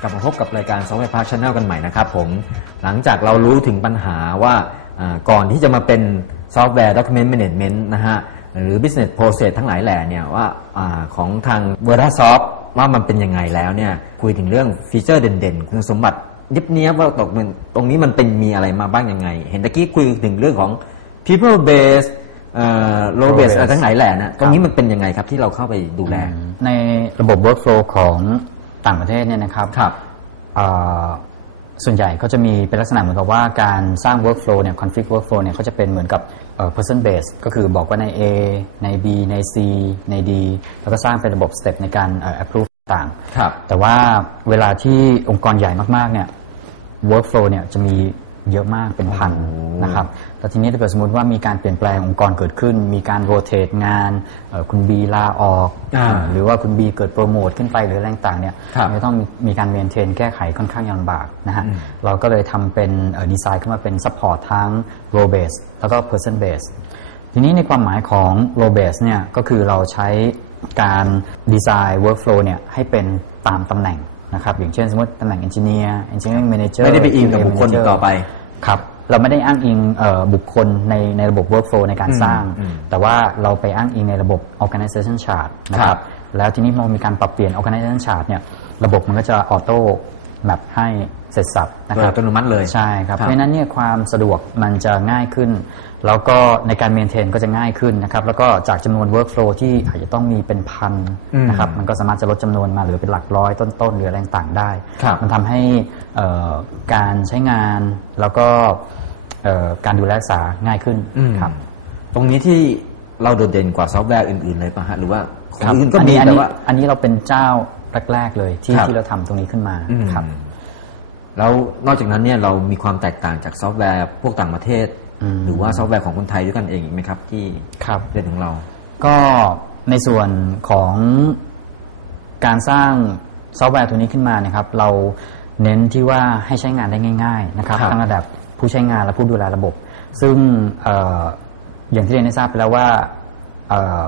กลับมาพบกับรายการ Software Park Channel กันใหม่นะครับผมหลังจากเรารู้ถึงปัญหาว่าก่อนที่จะมาเป็น Software Document Management นะฮะหรือ Business Process ทั้งหลายแหล่เนี่ยว่าอของทาง v e r a s o f t ว่ามันเป็นยังไงแล้วเนี่ยคุยถึงเรื่องฟีเจอร์เด่นๆ คุณสมบัติยิบเนี้ยว่าตกมันตรงนี้มันเป็นมีอะไรมาบ้างยังไง เห็นตะกี้คุยถึงเรื่องของ people base เอ่อ low base อะไรทั้งหลายแหล่นะตรงนี้มันเป็นยังไงครับที่เราเข้าไปดูแล ในระบบ workflow ของ ต่างประเทศเนี่ยนะครับครับเอ่อส่วนใหญ่เขาจะมีเป็นลักษณะเหมือนกับว่าการสร้าง workflow เนี่ย config workflow เนี่ยเขาจะเป็นเหมือนกับเอ่อ person base ก็คือบอกว่าใน A ใน B ใน C ใน D แล้วก็สร้างเป็นระบบ step ในการเอ่อ approve ต่างครับแต่ว่าเวลาที่องค์กรใหญ่มากๆเนี่ย workflow เนี่ยจะมี เยอะมากเป็นพันโอ้นะครับแต่ทีนี้ถ้าเกิดสมมติว่ามีการเปลี่ยนแปลงองค์กรเกิดขึ้น มีการโรเตทงานเอ่อคุณบีลาออกอ่าเอ่อหรือว่าคุณบีเกิดโปรโมทขึ้นไปหรืออะไรต่างๆเนี่ยครับมันจะต้องมีมีการเมนเทนแก้ไขค่อนข้างลำบากนะฮะเราก็เลยทำเป็นดีไซน์ขึ้นมาเป็น support ทั้ง role base แล้วก็ person base ทีนี้ในความหมายของ role base เนี่ยก็คือเราใช้การดีไซน์ workflow เนี่ยให้เป็นตามตำแหน่งนะครับอย่างเช่นสมมติตำแหน่ง engineer engineering manager ไม่ได้ไปอิงกับ QA บุคคล manager ต่อไป ครับเราไม่ได้อ้างอิงเอ่อบุคคลในในระบบ workflow ในการอืมสร้างอืมแต่ว่าเราไปอ้างอิงในระบบ organization chart นะคครัรับบแล้วทีนี้พอมีการปรับเปลี่ยน organization chart เนี่ยระบบมันก็จะออโต้แมปให้ เสร็จสับนะโดคยรัอับตโนมัติเลยใช่ครับครับเพราะฉะนั้นเนี่ยความสะดวกมันจะง่ายขึ้น แล้วก็ในการเมนเทนก็จะง่ายขึ้นนะครับแล้วก็จากจำนวน workflow ที่อาจจะต้องมีเป็นพันอืมนะครับมันก็สามารถจะลดจำนวนมาเหลือเป็นหลักร้อยต้นๆหรืออะไรต่างๆได้ครับมันทำให้เอ่อการใช้งานแล้วก็เอ่อการดูแลรักษาง่ายขึ้นอืมครับตรงนี้ที่เราโดดเด่นกว่าซอฟต์แวร์อื่นๆเลยป่ะฮะหรือว่าของครับอื่นก็อันมีนี้อันแต่นี้ว่าอันนี้เราเป็นเจ้าแรกๆเลยที่ครับที่เราทำตรงนี้ขึ้นมาอืมครับ แล้วนอกจากนั้นเนี่ยเรามีความแตกต่างจากซอฟต์แวร์พวกต่างประเทศอืมหรือว่าซอฟต์แวร์ของคนไทยด้วยกันเองอีกไหมครับที่ครับเด่นของเรา ก็ในส่วนของการสร้างซอฟต์แวร์ตัวนี้ขึ้นมานะครับ เราเน้นที่ว่าให้ใช้งานได้ง่าย ๆ นะครับครับทั้งระดับผู้ใช้งานและผู้ดูแลระบบ ซึ่งเอออย่างที่เรียนได้ทราบไปแล้วว่าเอ่อ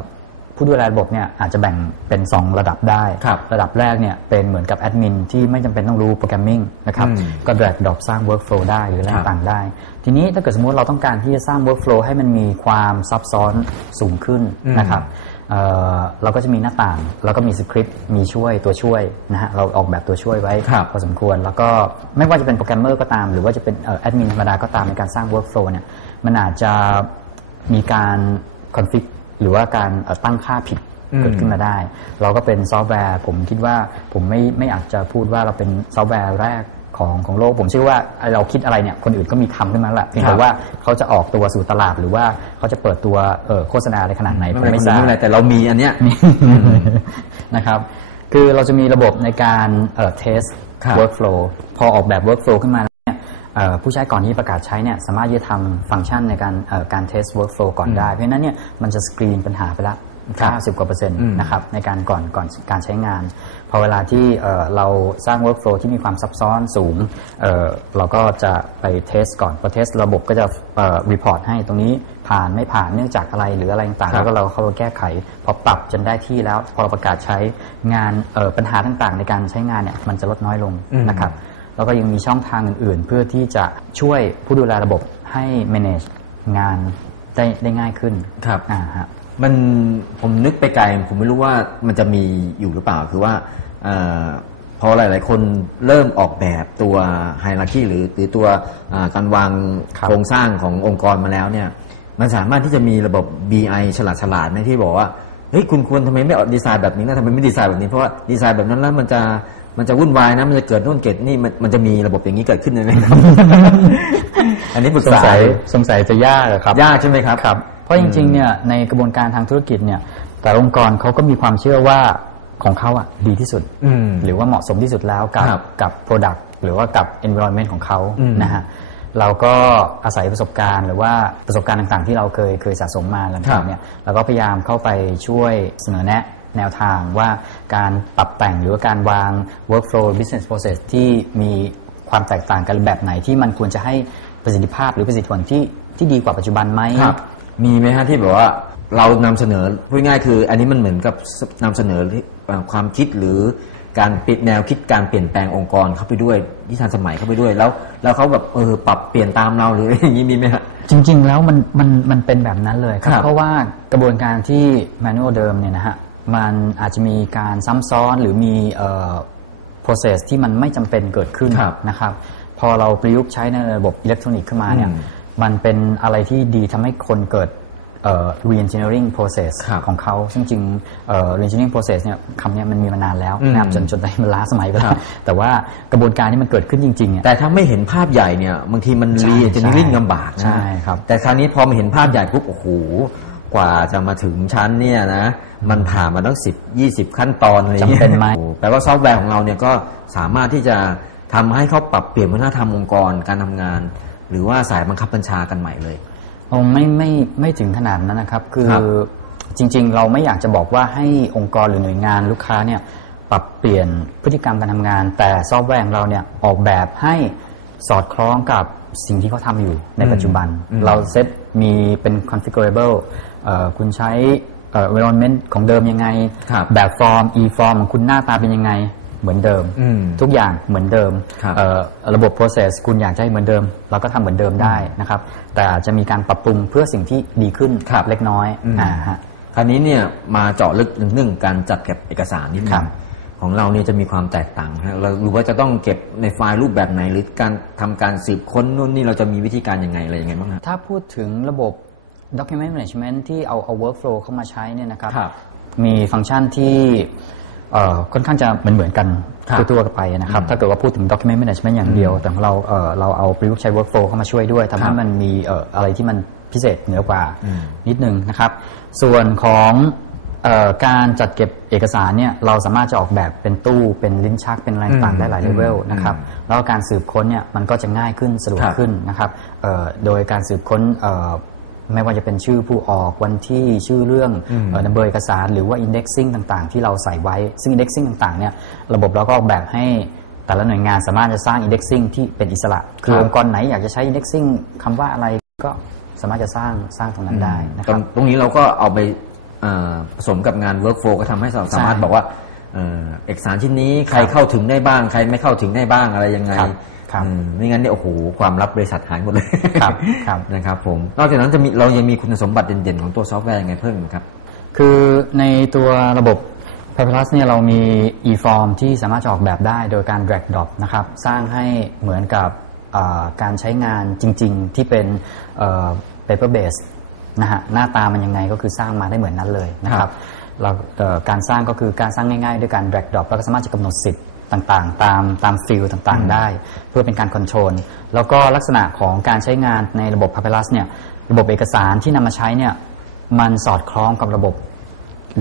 ผู้ดูแลระบบเนี่ยอาจจะแบ่งเป็น 2 ระดับได้ครับระดับแรกเนี่ยเป็นเหมือนกับแอดมินที่ไม่จำเป็นต้องรู้โปรแกรมมิ่งนะครับอืมก็ drag drop สร้าง workflow ได้หรืออะไรครับต่างๆได้ ทีนี้ถ้าเกิดสมมติเราต้องการที่จะสร้าง workflow ให้มันมีความซับซ้อนสูงขึ้นอืมนะครับเอ่อเราก็จะมีหน้าต่างแล้วก็มีสคริปต์มีช่วยตัวช่วยนะฮะเราออกแบบตัวช่วยไว้ครับพอสมควร แล้วก็ไม่ว่าจะเป็นโปรแกรมเมอร์ก็ตาม หรือว่าจะเป็นแอดมินธรรมดาก็ตามในการสร้าง workflow เนี่ยมันอาจจะมีการคอนฟิก หรือว่าการเอ่อตั้งค่าผิดอืมเกิดขึ้นมาได้ เราก็เป็นซอฟต์แวร์ ผมคิดว่าผมไม่ไม่อาจจะพูดว่าเราเป็นซอฟต์แวร์แรกของของโลกผมเชื่อว่าเราคิดอะไรเนี่ยคนอื่นก็มีทำขึ้นมาแล้วแหละเพียงครัแต่บว่าเขาจะออกตัวสู่ตลาดหรือว่าเขาจะเปิดตัวเอ่อโฆษณาอะไรขนาดไหนไม่ผมเป็นไรไม่คนทอื่นราไม่บเป็นไรแต่เรามีอันเนี้ยนะครับ คือเราจะมีระบบในการเอ่อ test ครับ workflow พอออกแบบ workflow ขึ้นมา ผู้ใช้ก่อนที่ประกาศใช้เนี่ยสามารถที่จะทำฟังก์ชันในการเอ่อการ test workflow ก่อนได้ เพราะฉะนั้นเนี่ยมันจะสกรีนปัญหาไปละครับ90กว่าเปอร์เซ็นต์อืมนะครับในการก่อนก่อนการใช้งาน พอเวลาที่เอ่อเราสร้าง workflow ที่มีความซับซ้อนสูงเอ่อเราก็จะไปเทสก่อนพอเทสระบบก็จะเอ่อ report ให้ตรงนี้ผ่านไม่ผ่านเนื่องจากอะไรหรืออะไรต่างๆครับแล้วก็เราเข้าไปแก้ไข พอปรับจนได้ที่แล้ว พอเราประกาศใช้งานเอ่อปัญหาต่างๆ ในการใช้งานเนี่ยมันจะลดน้อยลงอืมนะครับ แล้วก็ยังมีช่องทางอื่นๆ เพื่อที่จะช่วยผู้ดูแลระบบให้ manage งานได้ได้ง่ายขึ้นครับอ่าฮะมันผมนึกไปไกล ผมไม่รู้ว่ามันจะมีอยู่หรือเปล่าคือว่าเออพอหลาย ๆ คนเริ่มออกแบบตัวไฮรักีหรือหรือตัวอ่าการวางครับโครงสร้างขององค์กรมาแล้วเนี่ยมันสามารถที่จะมีระบบ BI ฉลาดฉลาดๆไหมที่บอกว่าเฮ้ยคุณควรทำไมไม่เอาดีไซน์แบบนี้นะทำไมไม่ดีไซน์แบบนี้เพราะว่าดีไซน์แบบนั้นแล้วมันจะ มันจะวุ่นวายนะมันจะเกิดนู่นเกิดนี่มันมันจะมีระบบอย่างนี้เกิดขึ้นไหมครับ อันนี้ปรึกสงษาสัยสงสัยจะยากอะครับ ยากใช่ไหมครับ ครับ เพราะจริงๆ เนี่ยในกระบวนการทางธุรกิจเนี่ย แต่ละองค์กรเขาก็มีความเชื่อว่าของเขาอะดีที่สุด อืม หรือว่าเหมาะสมที่สุดแล้วกับครับกับ Product หรือว่ากับ Environment ของเขาอืมนะฮะเราก็อาศัยประสบการณ์ หรือว่าประสบการณ์ต่างๆ ที่เราเคยเคยสะสมมาต่างๆเนี่ยเราก็พยายามเข้าไปช่วยเสนอแนะ แนวทางว่าการปรับแต่งหรือว่าการวาง workflow business process ที่มีความแตกต่างกันแบบไหนที่มันควรจะให้ประสิทธิภาพหรือประสิทธิผลที่ที่ดีกว่าปัจจุบันไหมครับ มีไหมฮะที่แบบว่าเรานำเสนอพูดง่ายๆคือ อันนี้มันเหมือนกับนำเสนอเอ่อความคิดหรือการปิดแนวคิดการเปลี่ยนแปลงองค์กรเข้าไปด้วยที่ทันสมัยเข้าไปด้วยแล้ว แล้วเขาแบบเออปรับเปลี่ยนตามเราหรืออย่างนี้มีไหมฮะจริง ๆ แล้วมันมันมันเป็นแบบนั้นเลยครัครับบเพราะว่ากระบวนการที่ manual เดิมเนี่ยนะฮะ มันอาจจะมีการซ้ำซ้อนหรือมีเอ่อ process ที่มันไม่จำเป็นเกิดขึ้นครับนะครับ พอเราประยุกต์ใช้ในระบบอิเล็กทรอนิกส์ขึ้นมาเนี่ยอืมมันเป็นอะไรที่ดีทำให้คนเกิดเอ่อ re-engineering process ครับของเขาซึ่งจริงเอ่อ re-engineering process เนี่ยคำเนี้ยมันมีมานานแล้วอืมนะครับจนจนมันล้าสมัยไปแล้ครัวบแต่ว่ากระบวนการที่มันเกิดขึ้นจริงๆเนี่ยแต่ถ้าไม่เห็นภาพใหญ่เนี่ยบางทีมันใช่รีจะนิ่งใช่ลำบากนะใช่ครับแต่คราวนี้พอมาเห็นภาพใหญ่ปุ๊บโอ้โห กว่าจะมาถึงชั้นเนี่ยนะมันผ่านมาตั้งสิบยี่สิบขั้นตอนอะไรอย่างเงี้ยจำเป็นไหมโอ้แปลว่าซอฟต์แวร์ของเราเนี่ยก็สามารถที่จะทำให้เขาปรับเปลี่ยนวัฒนธรรมองค์กรการทำงาน หรือว่าสายบังคับบัญชากันใหม่เลยโอ้ไม่ไม่ไม่ถึงขนาดนั้นนะครับ คือครับจริง ๆ เราไม่อยากจะบอกว่าให้องค์กรหรือหน่วยงานลูกค้าเนี่ยปรับเปลี่ยนพฤติกรรมการทำงาน แต่ซอฟต์แวร์ของเราเนี่ยออกแบบให้สอดคล้องกับสิ่งที่เขาทำอยู่ในปัจจุบันอืมเราเซตมีเป็น configurable เอ่อ คุณใช้เอ่อ environment ของเดิมยังไงครับแบบฟอร์ม e ฟอร์มของคุณหน้าตาเป็นยังไงเหมือนเดิมอืมทุกอย่างเหมือนเดิมครับเอ่อระบบ process คุณอยากจะให้เหมือนเดิม เราก็ทำเหมือนเดิมได้นะครับ แต่อาจจะมีการปรับปรุงเพื่อสิ่งที่ดีขึ้นครับเล็กน้อยอืมอ่าฮะคราวนี้เนี่ยมาเจาะลึกเรื่องการจัดเก็บเอกสารนิดนึครังบของเราเนี่ยจะมีความแตกต่างฮะเราหรือว่าจะต้องเก็บในไฟล์รูปแบบไหน หรือการทำการสืบค้นนู่นนี่เราจะมีวิธีการยังไงอะไรยังไงบ้างฮะถ้าพูดถึงระบบ document management ที่เอาเอา workflow เข้ามาใช้เนี่ยนะครับ ครับ มีฟังก์ชันที่เอ่อค่อนข้างจะเหมือนเหมือนๆกันครับทั่วๆไปนะครับ ถ้าเกิดว่าพูดถึง document management อย่างเดียว แต่ของเราเอ่อเราเอาประยุกต์ใช้ workflow เข้ามาช่วยด้วยทำคให้รับมันมีเอ่ออะไรที่มันพิเศษเหนือกว่าอืม นิดนึงนะครับ ส่วนของเออการจัดเก็บเอกสารเนี่ยเราสามารถจะออกแบบเป็นตู้เป็นลิ้นชักเป็นอะไรต่างๆได้หลายเลเวลนะครับ แล้วก็การสืบค้นเนี่ยมันก็จะง่ายขึ้นสะดวกครับ ขึ้นนะครับเอ่อโดยการสืบค้นเอ่อ ไม่ว่าจะเป็นชื่อผู้ออกวันที่ชื่อเรื่องอืมเอ่อ number เอกสารหรือว่า indexing ต่างๆ ที่เราใส่ไว้ ซึ่ง indexing ต่างๆเนี่ยระบบเราก็ออกแบบให้แต่ละหน่วยงานสามารถจะสร้าง indexing ที่เป็นอิสระ คือองค์กรไหนอยากจะใช้ indexing คำว่าอะไรก็สามารถจะสร้างสร้างตรงนั้นได้นะคตรรับงตรงนี้เราก็เอาไปเอ่อผสมกับงาน workflow ก็ทำให้เราสามารถใช่บอกว่า เอ่อเอกสารชิ้นนี้ใครครับเข้าถึงได้บ้าง ใครไม่เข้าถึงได้บ้างอะไรยังไงครับครับอืมไม่งั้นเนี่ยโอ้โหความลับบริษัทหายหมดเลยครับครับนะครับผมนอกจากนั้นจะมีเรายังมีคุณสมบัติเด่นๆ ของตัวซอฟต์แวร์ยังไงเพิ่มอีกครับ คือในตัวระบบ Paperless เนี่ยเรามี e-form ที่สามารถจะออกแบบได้โดยการ drag drop นะครับสร้างให้เหมือนกับอ่าการใช้งานจริง ๆ ที่เป็นเอ่อ paper base นะฮะหน้าตามันยังไงก็คือสร้างมาได้เหมือนนั้นเลยนะคครัรับบ เราเอ่อการสร้างก็คือการสร้างง่ายๆ ด้วยการ drag drop แล้วก็สามารถจะกำหนดสิทธิ์ต่างๆ ตามตามฟิลต่างๆ ได้ เพื่อเป็นการคอนโทรลแล้วก็ลักษณะของการใช้งานในระบบ Paperless เนี่ยระบบเอกสารที่นำมาใช้เนี่ยมันสอดคล้องกับระบบ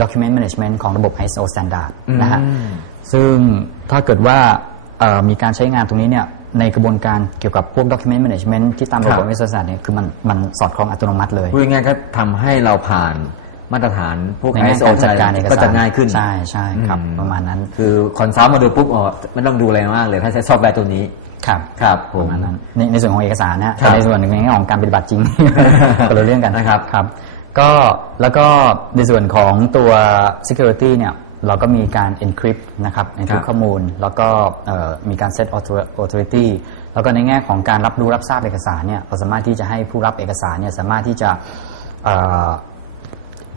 Document Management ของระบบ ISO Standard นะฮะอืมซึ่งถ้าเกิดว่าเอ่อมีการใช้งานตรงนี้เนี่ยในกระบวนการเกี่ยวกับพวก Document Management ที่ตามระบบครับ ISO Standard เนี่ยคือมันมันสอดคล้องอัตโนมัติเลยพูดง่ายๆก็ทำให้เราผ่าน มาตรฐานพวกในแง่ ISO การจัดการเอกสารก็จะง่ายขึ้น ใช่ใช่ครับอืประมาณนั้น คือคอนซัลท์มาดูปุ๊บอ๋อไม่ต้องดูอะไรมากเลย ถ้าใช้ซอฟต์แวร์ตัวนี้ครับครับผปมระมาณนั้นในในส่วนของเอกสารนะครัแต่บในส่วนในแง่ของการปฏิบัติจริงคนละเรื่องกันนะครับครับ ก็แล้วก็ในส่วนของตัว security เนี่ยเราก็มีการ encrypt นะครับครั encrypt บข้อมูล แล้วก็เอ่อมีการ set author- authority แล้วก็ในแง่ของการรับรู้รับทราบเอกสารเนี่ยเราสามารถที่จะให้ผู้รับเอกสารเนี่ยสามารถที่จะเอ่อ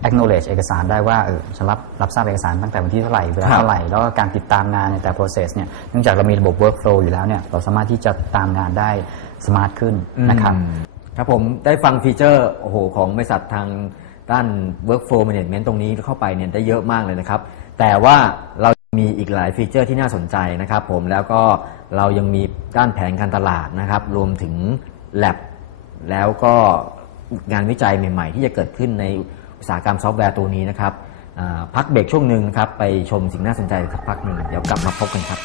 acknowledge เอกสารได้ว่าเออฉันรับรับทราบเอกสารตั้งแต่วันที่เท่าไหร่เวลาครับเท่าไหร่แล้วก็การติดตามงานในแต่ process เนี่ยเนื่องจากเรามีระบบ workflow อยู่แล้วเนี่ยเราสามารถที่จะตามงานได้สมาร์ทขึ้นนะครับอืมครับผมได้ฟังฟีเจอร์โอ้โหของบริษัททางด้าน workflow management ตรงนี้เข้าไปเนี่ยได้เยอะมากเลยนะครับ แต่ว่าเรามีอีกหลายฟีเจอร์ที่น่าสนใจนะครับผมแล้วก็เรายังมีด้านแผนการตลาดนะครับ รวมถึง lab แล้วก็งานวิจัยใหม่ ๆ ที่จะเกิดขึ้นใน อุตสาหกรรมซอฟต์แวร์ตัวนี้นะครับพักเบรกช่วงหนึ่งนะครับไปชมสิ่งน่าสนใจสักพักหนึ่งเดี๋ยวกลับมาพบกันครับ